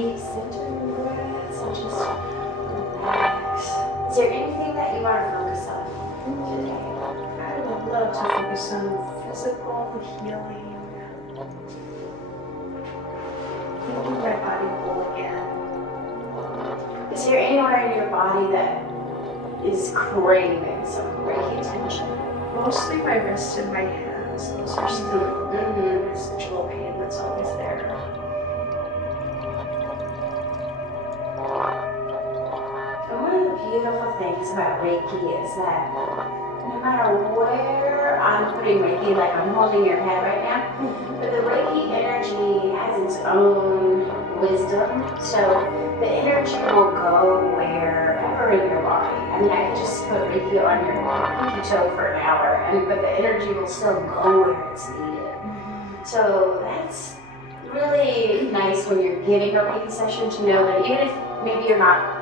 deep, centering breaths and just relax. Is there anything that you want to focus on today? I would love to focus on physical healing. Making my body whole again. Is there anywhere in your body that is craving some Reiki attention? Mostly my wrists and my hands. Those are still residual pain that's always there. And one of the beautiful things about Reiki is that no matter where I'm putting Reiki, like I'm holding your head right now, but the Reiki energy has its own wisdom. So the energy will go wherever in your body. I mean, I could just put Reiki on your pinky toe for an hour, but the energy will still go where it's needed. So that's really nice when you're giving a Reiki session to know that even if maybe you're not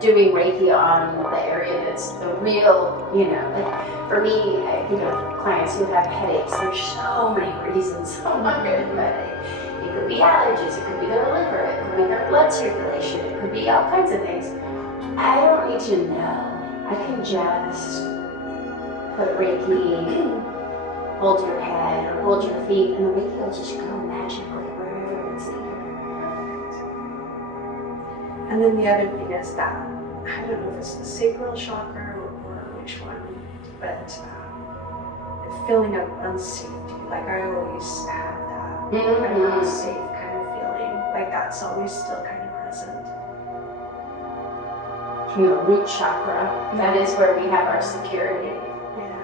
doing Reiki on the area that's the real, like for me, I think of clients who have headaches. There's so many reasons why they have a headache. It could be allergies, it could be their liver, it could be their blood circulation, it could be all kinds of things. I don't need to know. I can just put Reiki, hold your head or hold your feet, and the Reiki will just go magically wherever it's needed. And then the other thing is that, I don't know if it's the sacral chakra or which one, but feeling of unsafety. Like I always have that unsafe kind of feeling. Like that's always still kind of present. Root chakra, that is where we have our security. Yeah.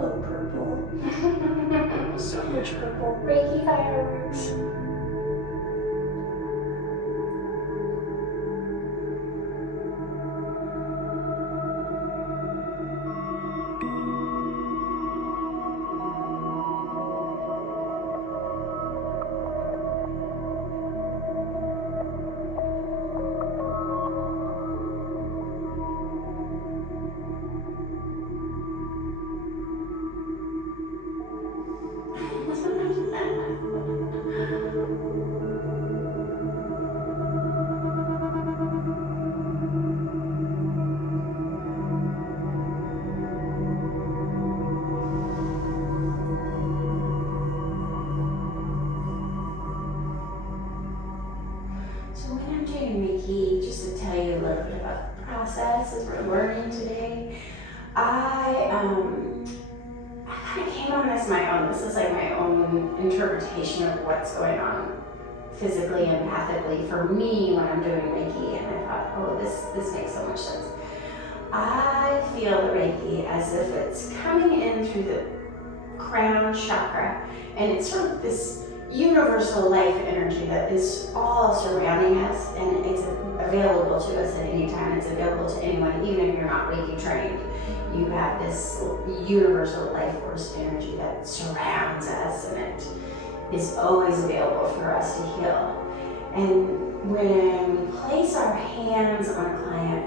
Oh, purple. So much purple. Reiki fireworks. So when I'm doing Reiki, just to tell you a little bit about the process as we're learning today, I kind of came on this my own. This is like my own interpretation of what's going on physically and empathically for me when I'm doing Reiki, and I thought, oh, this makes so much sense. I feel the Reiki as if it's coming in through the crown chakra, and it's sort of this universal life energy that is all surrounding us, and it's available to us at any time. It's available to anyone, even if you're not Reiki trained. You have this universal life force energy that surrounds us, and it is always available for us to heal. And when we place our hands on a client,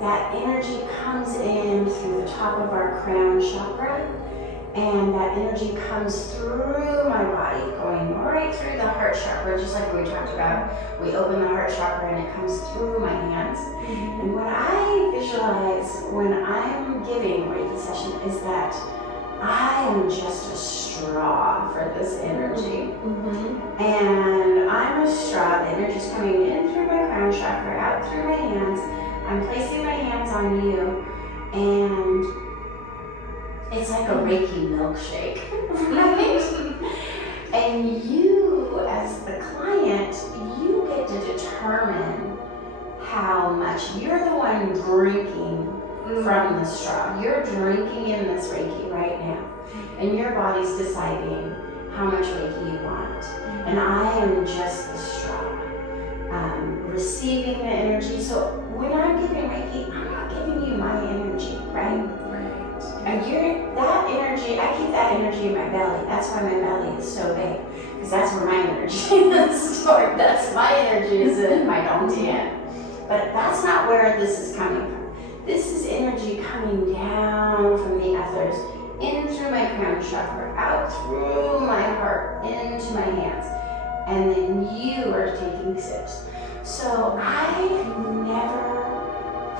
that energy comes in through the top of our crown chakra, and that energy comes through my body, going right through the heart chakra, just like we talked about. We open the heart chakra and it comes through my hands. And what I visualize when I'm giving Reiki session is that I am just a straw for this energy. And I'm a straw. The energy's coming in through my crown chakra, out through my hands. I'm placing my hands on you, and it's like a Reiki milkshake, right? And you, as the client, you get to determine how much. You're the one drinking from the straw. You're drinking in this Reiki right now, and your body's deciding how much Reiki you want. And I am just the straw, receiving the energy. So when I'm giving Reiki, I'm not giving you my energy, right? And that energy, I keep that energy in my belly. That's why my belly is so big, because that's where my energy is stored. That's my energy is in my dantian. But that's not where this is coming from. This is energy coming down from the ethers, in through my crown chakra, out through my heart, into my hands. And then you are taking sips. So I never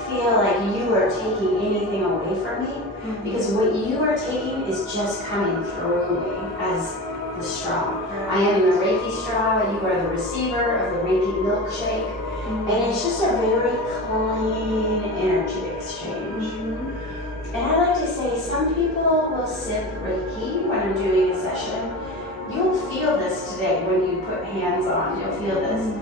feel like you are taking anything away from me, because what you are taking is just coming through me as the straw. I am the Reiki straw, you are the receiver of the Reiki milkshake, and it's just a very clean energy exchange. And I like to say, some people will sip Reiki when I'm doing a session. You'll feel this today when you put hands on, you'll feel this.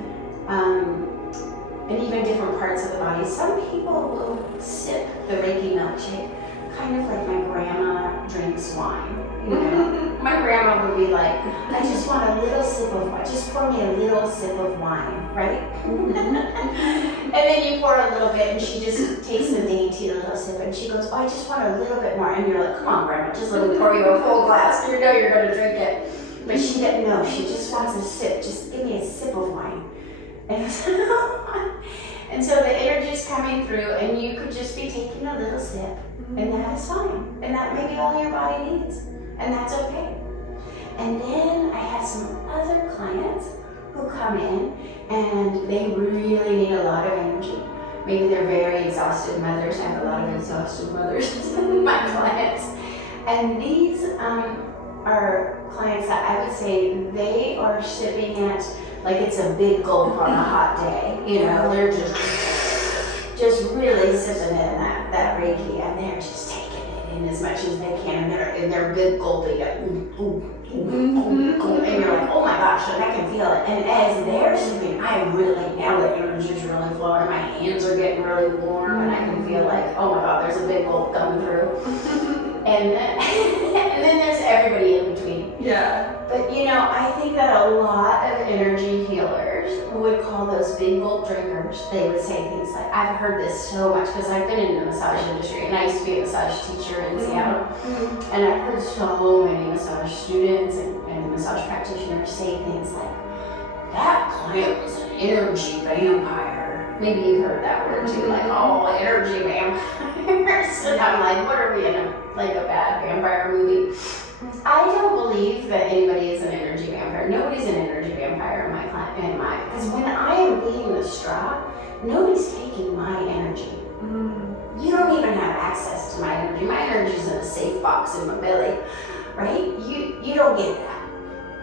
And even different parts of the body. Some people will sip the Reiki milkshake, kind of like my grandma drinks wine. You know, my grandma would be like, I just want a little sip of wine. Just pour me a little sip of wine, right? And then you pour a little bit, and she just takes the dainty little sip, and she goes, oh, I just want a little bit more. And you're like, come on, grandma, just let me pour you a full glass. You know you're going to drink it. But she didn't know. She just wants a sip. Just give me a sip of wine. And so the energy's coming through, and you could just be taking a little sip, and that is fine. And that may be all your body needs, and that's okay. And then I have some other clients who come in, and they really need a lot of energy. Maybe they're very exhausted mothers. I have a lot of exhausted mothers, my clients. And these are clients that I would say they are sipping at like it's a big gulp on a hot day. You know, they're just really sipping in that Reiki, and they're just taking it in as much as they can, and they're big gulping it. And you're like, oh my gosh, and I can feel it. And as they're sipping, now the energy's really flowing, and my hands are getting really warm, and I can feel like, oh my god, there's a big gulp coming through. And then there's everybody in between. Yeah. But you know, I think that a lot of energy healers would call those big gulp drinkers. They would say things like, I've heard this so much because I've been in the massage industry, and I used to be a massage teacher in Seattle. And I've heard so many massage students and massage practitioners say things like, that client was an energy vampire. Maybe you've heard that word too, like, oh, energy vampires. And I'm like, what are we in a bad vampire movie? I don't believe that anybody is an energy vampire. Nobody's an energy vampire in my because when I am being the straw, nobody's taking my energy. You don't even have access to my energy. My energy's in a safe box in my belly, right? You don't get that.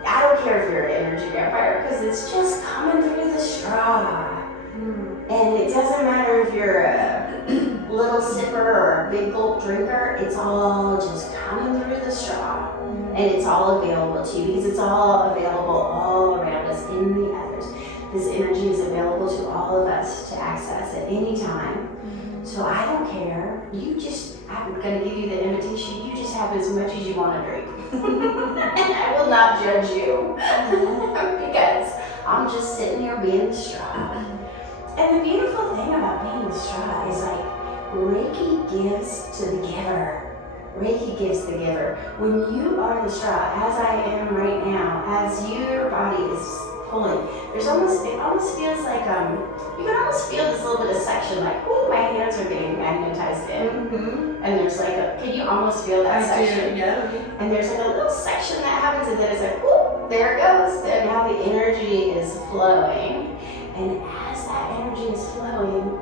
I don't care if you're an energy vampire, because it's just coming through the straw. And it doesn't matter if you're a little sipper or a a big gulp drinker, it's all just coming through the straw. And it's all available to you because it's all available all around us in the others. This energy is available to all of us to access at any time. So I don't care. I'm going to give you the invitation. You just have as much as you want to drink. And I will not judge you because I'm just sitting here being the straw. And the beautiful thing about being the straw is like Reiki gives to the giver. Reiki gives the giver. When you are the straw, as I am right now, as your body is pulling, it almost feels like you can almost feel this little bit of section, like, oh, my hands are getting magnetized in. And there's like can you almost feel that section? Do, yeah. And there's like a little section that happens, and then it's like, oh, there it goes. And now the energy is flowing. And as that energy is flowing,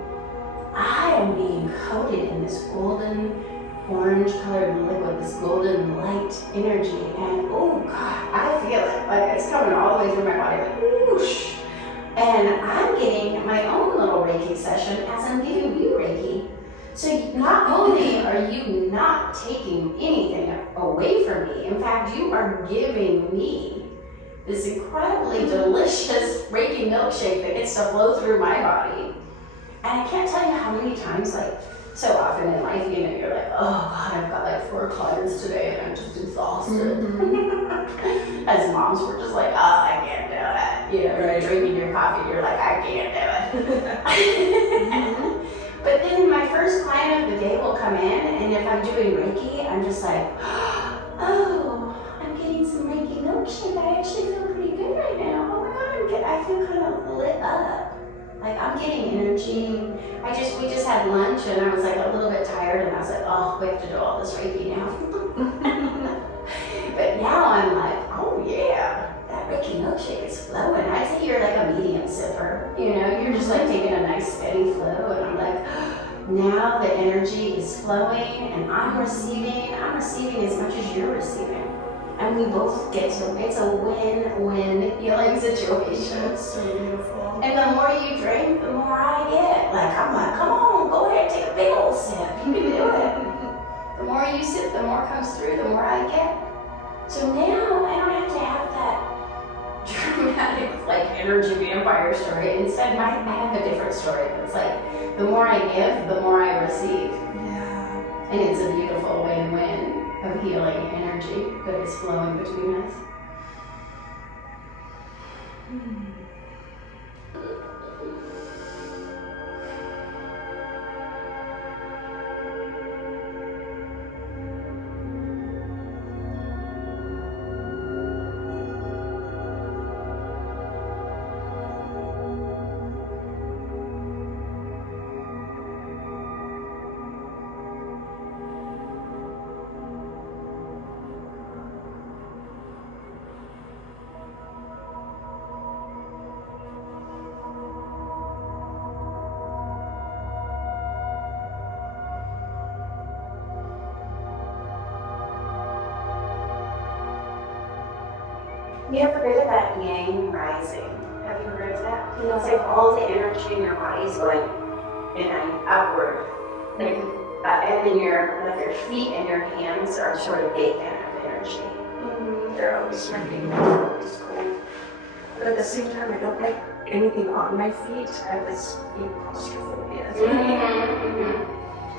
I am being coated in this golden orange colored liquid, this golden light energy, and oh God, I feel it, like it's coming all the way through my body, like whoosh. And I'm getting my own little Reiki session as I'm giving you Reiki. So not only are you not taking anything away from me, in fact, you are giving me this incredibly delicious Reiki milkshake that gets to flow through my body. And I can't tell you how many times, like, so often in life, you know, you're like, oh God, I've got like 4 clients today and I'm just exhausted. As moms, we're just like, oh, I can't do it. You know, Right. You're drinking your coffee, you're like, I can't do it. But then my first client of the day will come in, and if I'm doing Reiki, I'm just like, oh, I'm getting some Reiki milkshake. I actually feel pretty good right now. Oh my God, I feel kind of lit up. Like I'm getting energy. We just had lunch and I was like a little bit tired and I was like, oh, we have to do all this Reiki now. But now I'm like, oh yeah, that Reiki milkshake is flowing. I'd say you're like a medium sipper. You know, you're just like taking a nice steady flow, and I'm like, now the energy is flowing and I'm receiving as much as you're receiving. And we both get to, it's a win-win healing situation. That's so beautiful. And the more you drink, the more I get. Like, I'm like, come on, go ahead, take a big old sip. You can do it. The more you sip, the more comes through, the more I get. So now I don't have to have that dramatic, like, energy vampire story. Instead, I have a different story. It's like, the more I give, the more I receive. Yeah. And it's a beautiful win-win of healing energy that is flowing between us. You ever heard of that yang rising? Have you heard of that? You know, it's like all the energy in your body is going in an upward. Like, and then your feet and your hands are sort of big kind of energy. They're always working. It's cool. But at the same time, I don't like anything on my feet. I have this feet claustrophobia.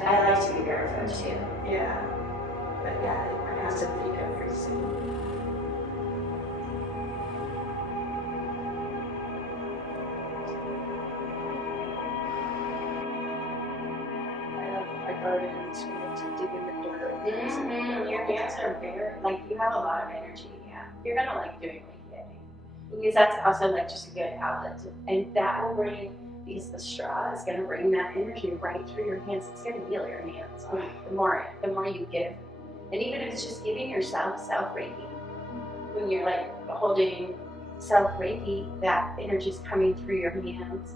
I like to be barefoot too. Yeah. But yeah, my acid feet are freezing. Gardens, we have to dig in the dirt. Your hands are very, like, you have a lot of energy. Yeah, you're gonna like doing Reiki, I think, because that's also like just a good outlet, and that will bring, because the straw is gonna bring that energy right through your hands. It's gonna heal your hands. The more you give, and even if it's just giving yourself self Reiki, when you're like holding self Reiki, that energy is coming through your hands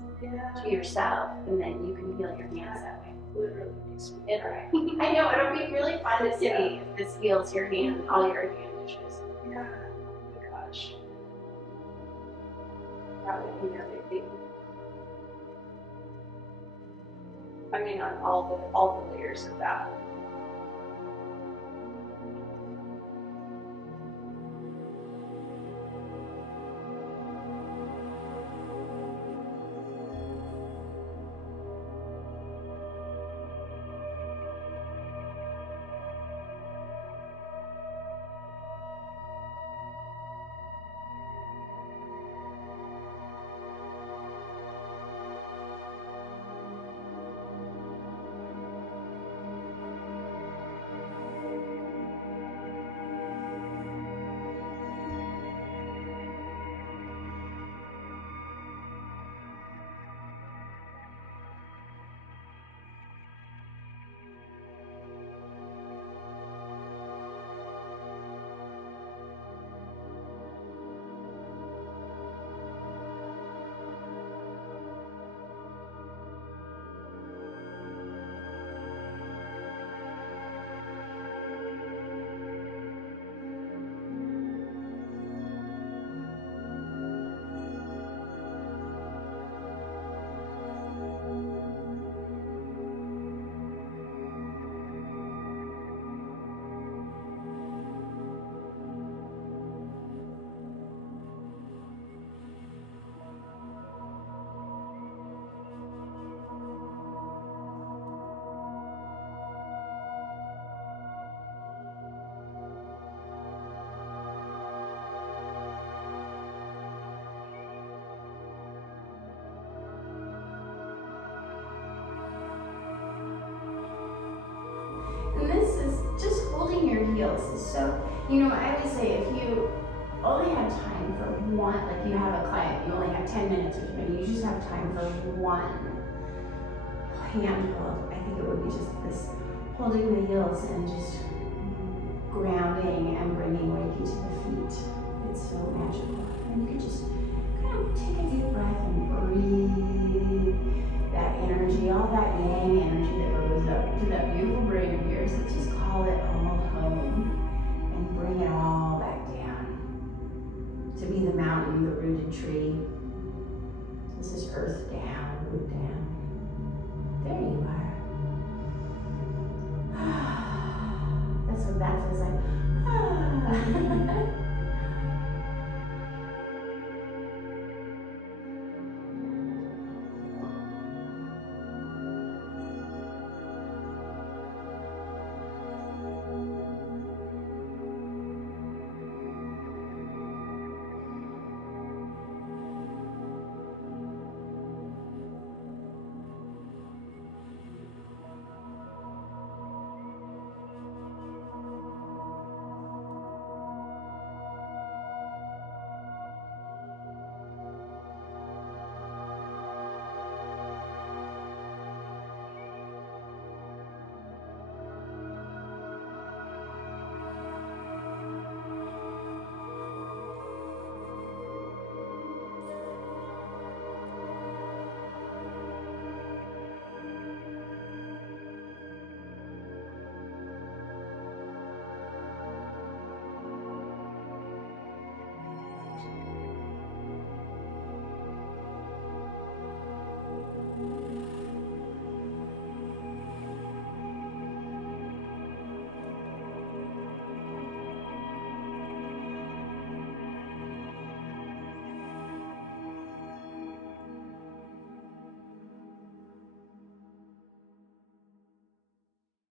to yourself, and then you can heal your hands that way. Literally makes me cry. I know, it'll be really fun to see if this heals your hand, all your hand issues. Yeah. Oh my gosh. That would be everything. I mean, on all the layers of that. And this is just holding your heels is so, I always say if you only have time for one, like you have a client, you only have 10 minutes or something, you just have time for one handhold. I think it would be just this holding the heels and just grounding and bringing Reiki to the feet. It's so magical. And you can just kind of take a deep breath and breathe that energy, all that yang energy that goes up to that beautiful brain of yours. Let's just call it all home and bring it all back down to be the mountain, the rooted tree. This is earth down, root down. There you